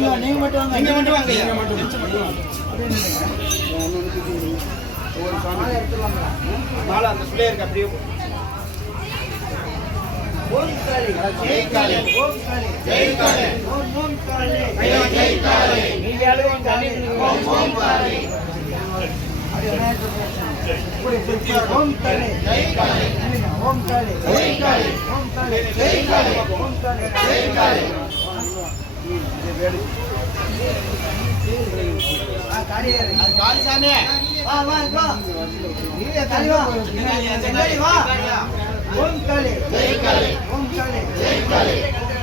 நீங்க மட்டும் வாங்க. நீங்க மட்டும் வாங்க. நீங்க மட்டும் ஒரு சாமி எடுத்துவாங்க. மாலை அந்த சுளே இருக்கு அப்படியே. ஓம் காளி ஜெய் காளி ஓம் காளி ஜெய் காளி ஓம் காளி ஜெய் காளி நீங்க அழுவோம் காளி ஓம் காளி ஓம் காளி ஜெய் காளி ஓம் காளி ஜெய் காளி ஓம் காளி ஜெய் காளி ஓம் காளி ஜெய் காளி காளி சாமி வா வா வா நீங்க காளி வா காளி வா ஓம் காளி ஜெய் காளி ஓம் காளி ஜெய் காளி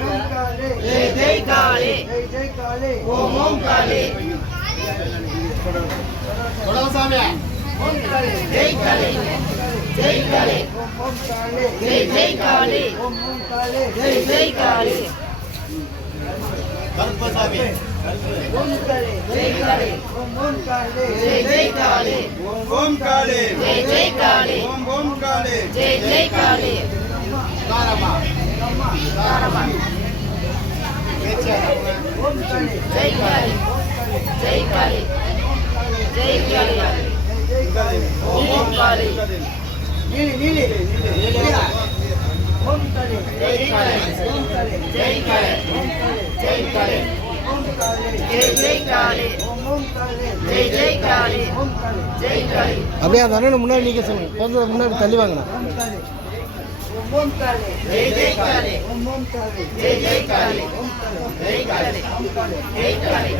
ஓம் காளி ஜெய் காளி ஜெய் காளி ஓம் காளி தொடங்க சாமி ஓம் காளி ஜெய் காளி ஜெய் காளி ஓம் காளி ஜெய் காளி ஓம் காளி ஜெய் காளி கருப்பசாமி ஓம் காளி ஜெய் காளி ஓம் காளி ஜெய் காளி ஓம் காளி ஜெய் காளி ஓம் காளி ஜெய் காளி தாரமா தாரமா ஓம் காளி ஜெய் காளி ஜெய் காளி ஜெய் காளி ஓம் காளி நீலி நீலி நீலி ஓம் காளி ஜெய் காளி ஓம் காளி ஜெய் காளி ஓம் காளி ஜெய் காளி ஓம் காளி ஜெய் காளி ஓம் காளி ஜெய் காளி ஓம் காளி ஜெய் காளி. அப்படியே அந்த அண்ணன் முன்னாடி நீங்க சொல்லுங்க. கொஞ்சம் முன்னாடி தள்ளி வாங்கண்ணா. ஓம் காளி ஓம் காளி ஜெய் காளி ஓம் காளி ஜெய் காளி ஓம் காளி ஜெய் காளி ஓம் காளி ஜெய் காளி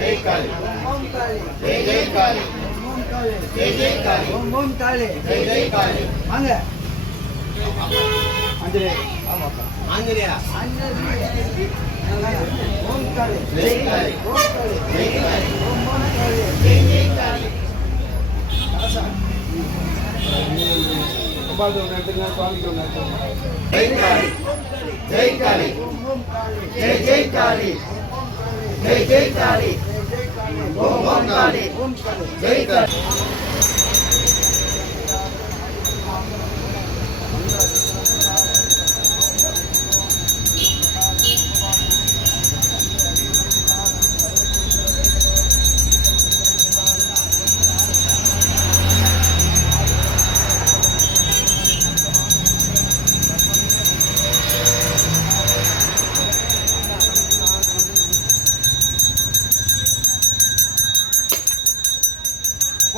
ஜெய் காளி ஓம் காளி ஜெய் காளி ஓம் காளி ஜெய் காளி ஓம் காளி ஜெய் காளி. வாங்க ஆஞ்சநேயா. ஆமாப்பா ஆஞ்சநேயா ஓம் காளி ஜெய் காளி ஓம் காளி ஜெய் காளி ஓம் காளி ஜெய் காளி. கோபால் ஒன்று எடுத்துங்க, சுவாமிக்கு ஒன்று எடுத்துங்க. ஜெய் காளி ஜெய் காளி ஓம் காளி ஜெய் காளி ஜெய் காளி ஓம் காளி ஓம் காளி ஜெய் காளி.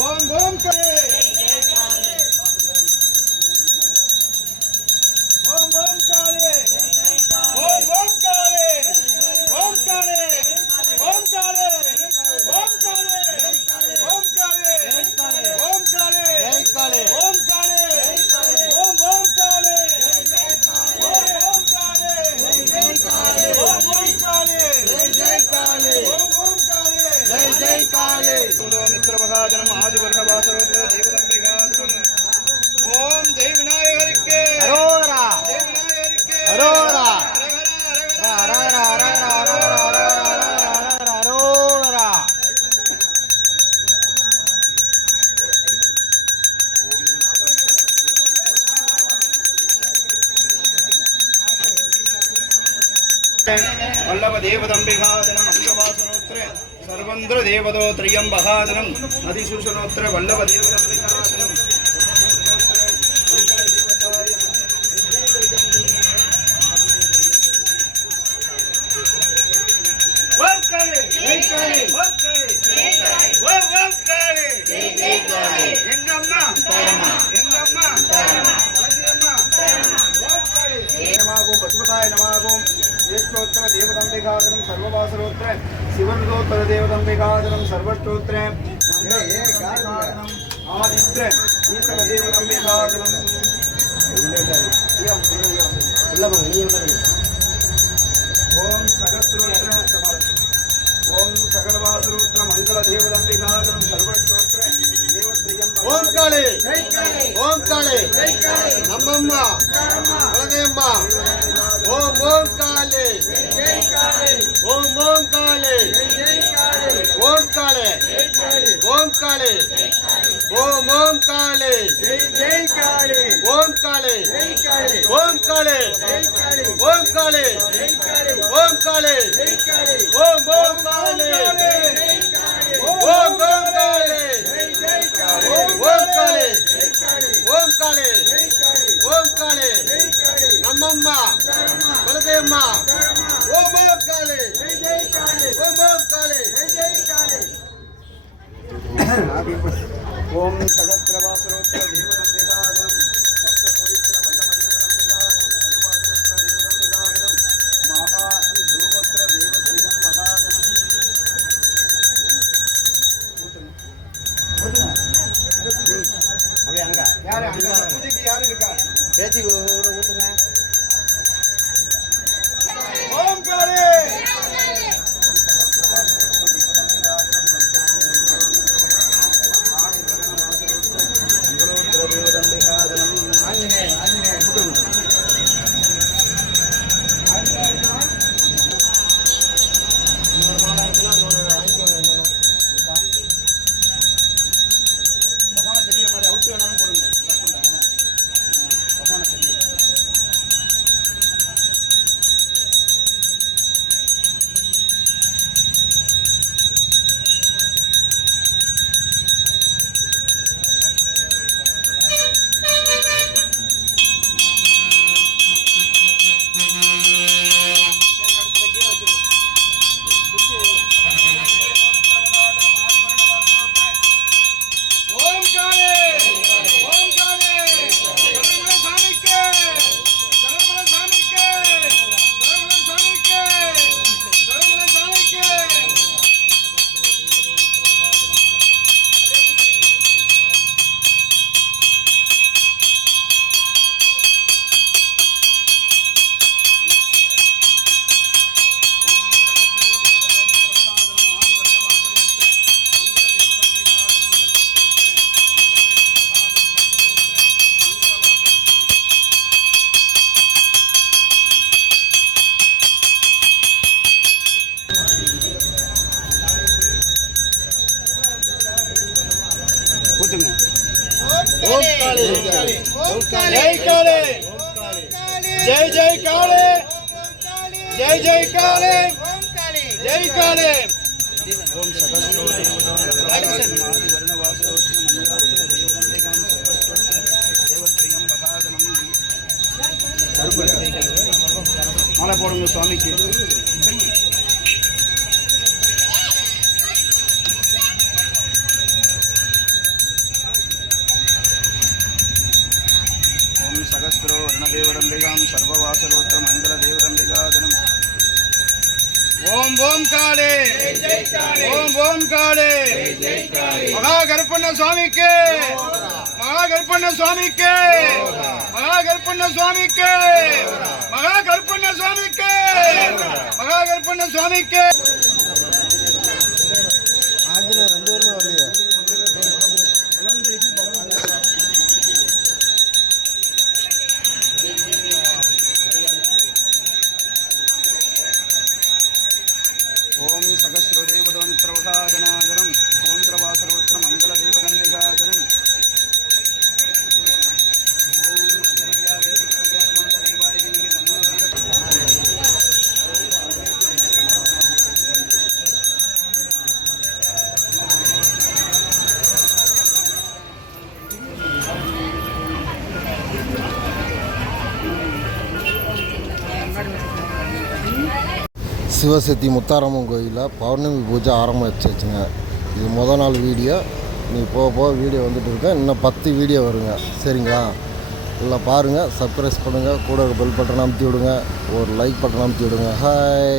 ஓம் ஓம் காளி ஓம் ஓம் காளி ஓம் ஓம் காளி ஓம் காளி ஓம் காளி ஓம் காளி ஓம் காளி ஓம் காளி ஜெய் காளி ஓம் காளி ஓம் ஓம் காளி ஓம் ஓம் காளி ஜெய் காளி ஓம் ஓம் காளி ஜெய் காளி ஓம் ஓம் காளி ஜெய் காளி. மித்ர மகாஜனம் ஆதிவர்ண வாசரோத்ர தேவதம்பிகாஜனம். ஓம் ஜெய் விநாயகருக்கு அரோரா ஜெய் விநாயகருக்கு அரோரா அரஹர அரஹர அரஹர அரஹர அரோரா. வல்லவ தேவதம்பிகாஜனம் அங்கவாசனோத்ர சர்வந்திர தேவதோ திரியம்பகாஜனம் அதிசூஷனோத்ர வல்லவ தேவதம்பிகாஜனம். ஓம் காளி ஜெய் காளி ஓம் காளி ஜெய் காளி ஓம் ஓம் காளி ஜெய் காளி. எங்க அம்மா எங்க அம்மா அம்மா ஓம் காளி நமோ பசுபதாய நமோ ஏஷ்டோத்திர தேவதம்பிகாஜனம் சர்வவாசரோத்திர சிவனுதோத்திர தேவதம்பிகாஜனம் சர்வஸ்தோத்திர ஆதித்ர ஈசன தேவதம்பிகாஜனம். ஓம் சகஸ்ரோத்திர ஓம் சகலவாசரோத்திர மங்கள தேவதம்பிகாஜனம் சர்வஸ்தோத்திர தேவத்ரியம். ஓம் காளி ஓம் காளி நம்மம்மா உலகையம்மா. ஓம் ஓம் காளி ஓம் ஓம் காளி ஓம் காளி ஓம் காளி ஓம் ஓம் காளி ஜெய் ஜெய் காளி ஓம் காளி ஜெய் காளி ஓம் காளி ஜெய் காளி ஓம் காளி ஜெய் காளி ஓம் காளி ஜெய் காளி ஓம் ஓம் காளி ஜெய் காளி ஓம் ஓம் காளி ஜெய் ஜெய் காளி ஓம் காளி ஜெய் காளி ஓம் காளி ஜெய் காளி ஓம் காளி ஜெய் காளி நம்மம்மா கரமா குலதேவம்மா கரமா ஓம் ஓம் காளி ஜெய் ஜெய் காளி ஓம் ஓம் காளி ஜெய் ஜெய் காளி ஓம் சகஸ்ரவாசரோத்ர தேவதம்பிகாதம் சப்தகோடீஸ்வர வல்லமதேவதம்பிகாதம் சர்வாசரோத்ர தேவதம்பிகாதம் மகா ரூபத்ர தேவத்ரிகம் மகாதம் அப்படியே அங்க யாரு அங்க யாரு இருக்கா பேத்தி ஊத்துங்க ஓம் காளி ஓம் காளி ஓம் காளி ஜெய் காளி ஜெய் ஜெய் காளி ஜெய் ஜெய் காளி ஓம் காளி ஜெய் காளி ஓம் மாலை போடுங்க சுவாமிக்கு ஓம் சகஸ்ரோ வர்ணதேவதம்பிகாம் சர்வவாசரோத்திர மங்கள தேவதம்பிகாதனம் ஓம் ஓம் காளி ஓம் ஓம் காளி மகா கருப்பண்ண சுவாமிக்கு மகா கருப்பண்ண சுவாமிக்கு மகா கருப்பண்ண சுவாமிக்கு மகா கருப்பண்ண சுவாமிக்கு மகா கருப்பண்ண சுவாமிக்கு ரெண்டு பேருமே வரலையே ஓம் சகஸ்ரோ தேவதோமித்ரவகாதனாதனம் ஓந்திரவாசரோத்திர மங்கள தேவதம்பிகாதனம் சிவசக்தி முத்தாரம்மன் கோயிலில் பௌர்ணமி பூஜை ஆரம்பிச்சிருச்சுங்க. இது முதல் நாள் வீடியோ. நீ போக போக வீடியோ வந்துட்டு இருக்கேன். இன்னும் 10 வீடியோ வருங்க. சரிங்களா? இல்லை பாருங்கள், சப்ஸ்கிரைப் பண்ணுங்கள், கூட பெல் பட்டன் அமுத்தி விடுங்க, ஒரு லைக் பட்டன் அமுத்தி விடுங்க. ஹாய்.